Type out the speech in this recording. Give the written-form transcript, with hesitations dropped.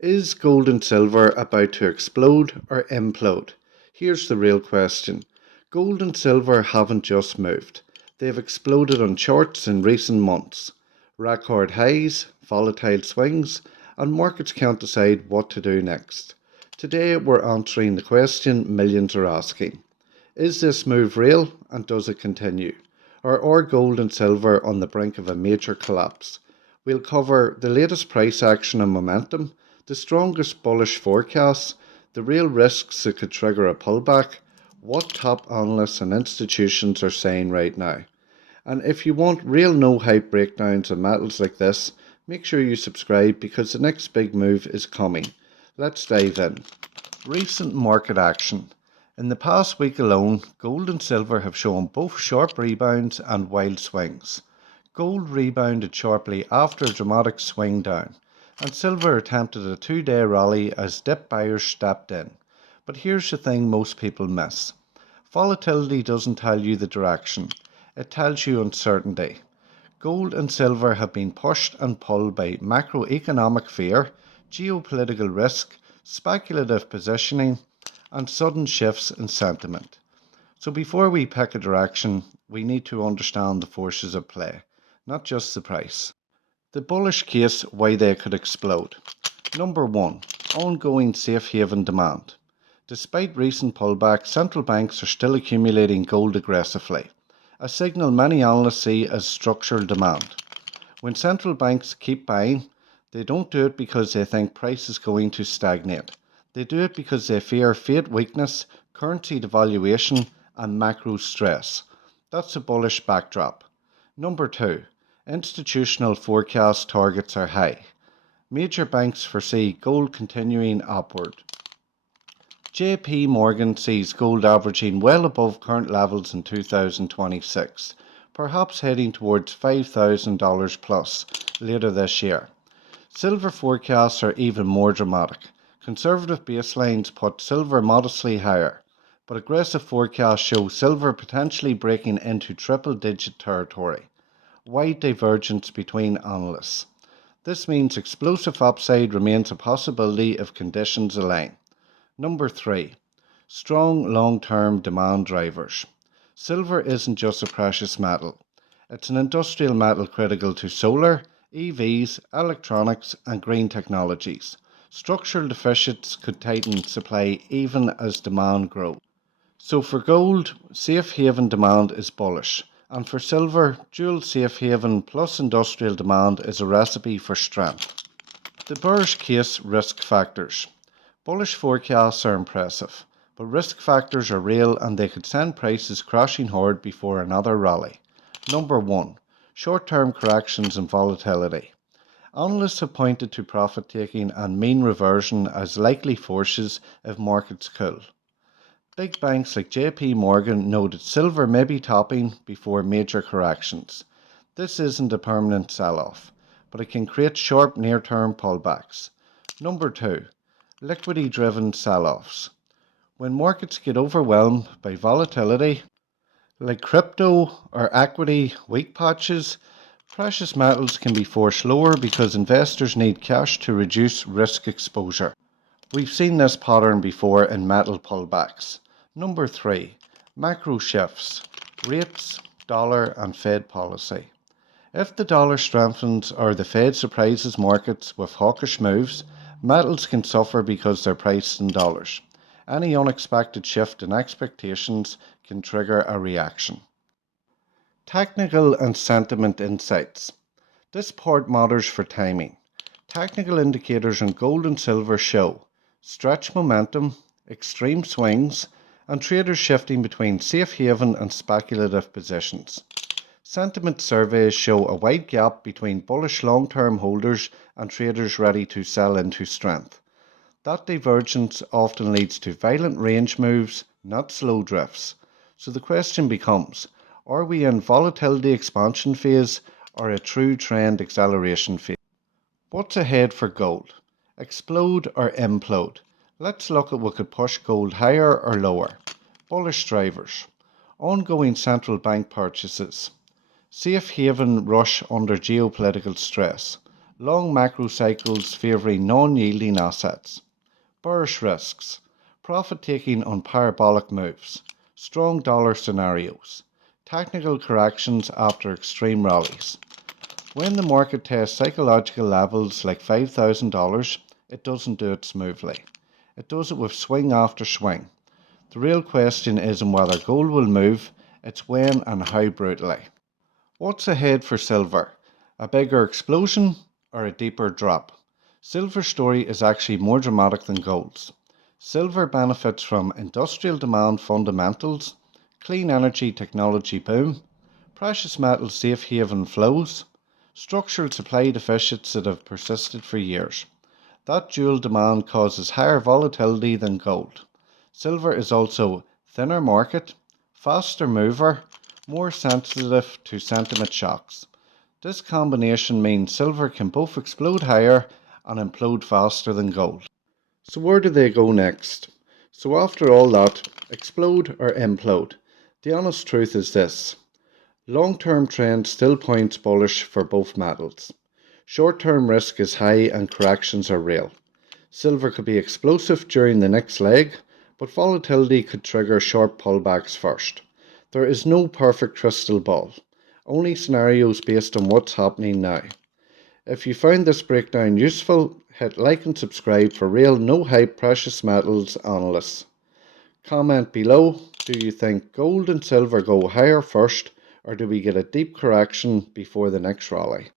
Is gold and silver about to explode or implode? Here's the real question. Gold and silver haven't just moved. They've exploded on charts in recent months. Record highs, volatile swings, and markets can't decide what to do next. Today we're answering the question millions are asking. Is this move real and does it continue? Or are gold and silver on the brink of a major collapse? We'll cover the latest price action and momentum, the strongest bullish forecasts, the real risks that could trigger a pullback, what top analysts and institutions are saying right now. And if you want real no-hype breakdowns of metals like this, make sure you subscribe because the next big move is coming. Let's dive in. Recent market action. In the past week alone, gold and silver have shown both sharp rebounds and wild swings. Gold rebounded sharply after a dramatic swing down, and silver attempted a two-day rally as dip buyers stepped in. But here's the thing most people miss. Volatility doesn't tell you the direction, it tells you uncertainty. Gold and silver have been pushed and pulled by macroeconomic fear, geopolitical risk, speculative positioning, and sudden shifts in sentiment. So before we pick a direction, we need to understand the forces at play, not just the price. The bullish case why they could explode. Number 1. Ongoing safe haven demand. Despite recent pullbacks, central banks are still accumulating gold aggressively, a signal many analysts see as structural demand. When central banks keep buying, they don't do it because they think price is going to stagnate. They do it because they fear fate weakness, currency devaluation, and macro stress. That's a bullish backdrop. Number 2. Institutional forecast targets are high. Major banks foresee gold continuing upward. JP Morgan sees gold averaging well above current levels in 2026, perhaps heading towards $5,000 plus later this year. Silver forecasts are even more dramatic. Conservative baselines put silver modestly higher, but aggressive forecasts show silver potentially breaking into triple-digit territory. Wide divergence between analysts. This means explosive upside remains a possibility if conditions align. Number 3. Strong long-term demand drivers. Silver isn't just a precious metal. It's an industrial metal critical to solar, EVs, electronics, and green technologies. Structural deficits could tighten supply even as demand grows. So for gold, safe haven demand is bullish, and for silver, dual safe haven plus industrial demand is a recipe for strength. The bearish case risk factors. Bullish forecasts are impressive, but risk factors are real and they could send prices crashing hard before another rally. Number 1. Short-term corrections and volatility. Analysts have pointed to profit-taking and mean reversion as likely forces if markets cool. Big banks like JP Morgan noted silver may be topping before major corrections. This isn't a permanent sell-off, but it can create sharp near-term pullbacks. Number 2. Liquidity-driven sell-offs. When markets get overwhelmed by volatility, like crypto or equity weak patches, precious metals can be forced lower because investors need cash to reduce risk exposure. We've seen this pattern before in metal pullbacks. Number 3. Macro shifts. Rates, dollar and Fed policy. If the dollar strengthens or the Fed surprises markets with hawkish moves, metals can suffer because they're priced in dollars. Any unexpected shift in expectations can trigger a reaction. Technical and sentiment insights. This part matters for timing. Technical indicators on gold and silver show stretch momentum, extreme swings, and traders shifting between safe haven and speculative positions. Sentiment surveys show a wide gap between bullish long-term holders and traders ready to sell into strength. That divergence often leads to violent range moves, not slow drifts. So the question becomes, are we in volatility expansion phase or a true trend acceleration phase? What's ahead for gold? Explode or implode? Let's look at what could push gold higher or lower. Bullish drivers. Ongoing central bank purchases. Safe haven rush under geopolitical stress. Long macro cycles favouring non-yielding assets. Bearish risks. Profit taking on parabolic moves. Strong dollar scenarios. Technical corrections after extreme rallies. When the market tests psychological levels like $5,000, it doesn't do it smoothly. It does it with swing after swing. The real question isn't whether gold will move, it's when and how brutally. What's ahead for silver? A bigger explosion or a deeper drop? Silver's story is actually more dramatic than gold's. Silver benefits from industrial demand fundamentals, clean energy technology boom, precious metal safe haven flows, structural supply deficits that have persisted for years. That dual demand causes higher volatility than gold. Silver is also thinner market, faster mover, more sensitive to sentiment shocks. This combination means silver can both explode higher and implode faster than gold. So where do they go next? So after all that, explode or implode? The honest truth is this. Long-term trend still points bullish for both metals. Short-term risk is high and corrections are real. Silver could be explosive during the next leg, but volatility could trigger sharp pullbacks first. There is no perfect crystal ball, only scenarios based on what's happening now. If you found this breakdown useful, hit like and subscribe for real no hype precious metals analysts. Comment below, do you think gold and silver go higher first, or do we get a deep correction before the next rally?